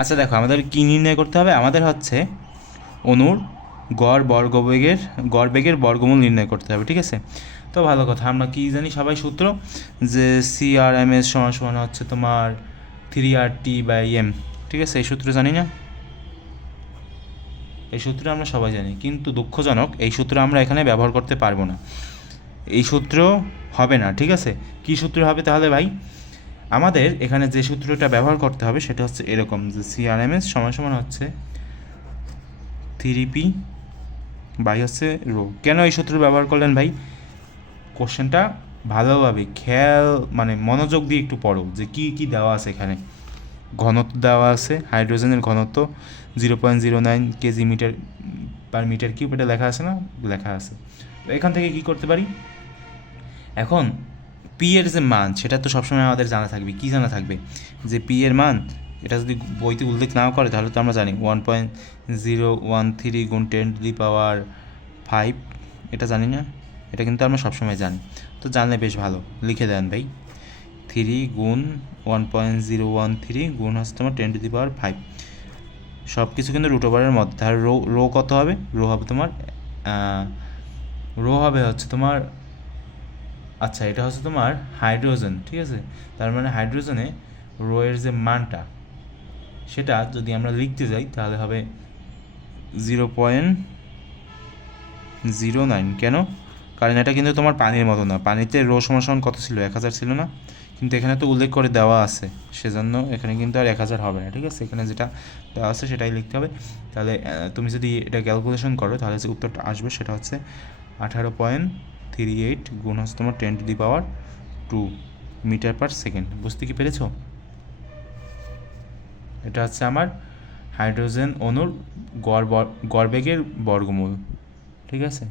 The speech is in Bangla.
আচ্ছা দেখো, আমাদের কী নির্ণয় করতে হবে? আমাদের হচ্ছে অনুর গড় বর্গবেগের, গড় বেগের বর্গমূল নির্ণয় করতে হবে, ঠিক আছে? তো ভালো কথা, আমরা কি জানি সবাই সূত্র? যে সি আর এম এস সমান সমান হচ্ছে তোমার three R T by M ঠিক আছে? এই সূত্র জানি না? এই সূত্র আমরা সবাই জানি, কিন্তু দুঃখজনক, এই সূত্র আমরা এখানে ব্যবহার করতে পারব না। এই সূত্র হবে না, ঠিক আছে? কী সূত্র হবে তাহলে ভাই? আমাদের এখানে যে সূত্রটা ব্যবহার করতে হবে সেটা হচ্ছে এরকম যে সিআরএমএস সমান সমান হচ্ছে থ্রি পি বাই হচ্ছে রো। কেন এই সূত্র ব্যবহার করলেন ভাই? কোশ্চেনটা ভালোভাবে খেয়াল মানে মনোযোগ দিয়ে একটু পড়ো যে কি কি দেওয়া আছে এখানে। ঘনত্ব দেওয়া আছে, হাইড্রোজেনের ঘনত্ব zero point zero nine KG metre per metre cube এটা লেখা আছে না? লেখা আছে। তো এখান থেকে কি করতে পারি? এখন পি এর যে মান, সেটা তো সবসময় আমাদের জানা থাকবে। কি জানা থাকবে? যে পি এর মান, এটা যদি বইতে উল্লেখ নাও করে, তাহলে তো আমরা জানি। One point zero one three গুণ ten to the power five এটা জানি না? এটা কিন্তু আমরা সবসময় জানি। তো জানলে বেশ ভালো। লিখে দেন ভাই। থ্রি গুণ one point zero one three গুণ হচ্ছে তোমার ten to the power five সব কিছু কিন্তু রুট ওভারের মধ্যে। তাহলে রো রো কত হবে? রো হবে তোমার রো হবে হচ্ছে তোমার আচ্ছা এটা হচ্ছে তোমার হাইড্রোজেন, ঠিক আছে? তার মানে হাইড্রোজেনে রোয়ের যে মানটা, সেটা যদি আমরা লিখতে যাই, তাহলে হবে জিরো পয়েন্ট জিরো নাইন। কেন? কারণ এটা কিন্তু তোমার পানির মতো না। পানিতে রো সমান কত ছিল? এক হাজার ছিল না। কিন্তু এখানে তো উল্লেখ করে দেওয়া আছে। সেজন্য এখানে কিন্তু আর এক হাজার হবে না, ঠিক আছে? এখানে যেটা দেওয়া আছে, সেটাই লিখতে হবে। তাহলে তুমি যদি এটা ক্যালকুলেশন করো, তাহলে যে উত্তরটা আসবে, সেটা হচ্ছে আঠারো পয়েন্ট থ্রি এইট গুণ হচ্ছে তোমার ten to the power two metre per second বুঝতে কি পেরেছ? এটা হচ্ছে আমার হাইড্রোজেন অণুর গড় গড়বেগের বর্গমূল। ঠিক আছে?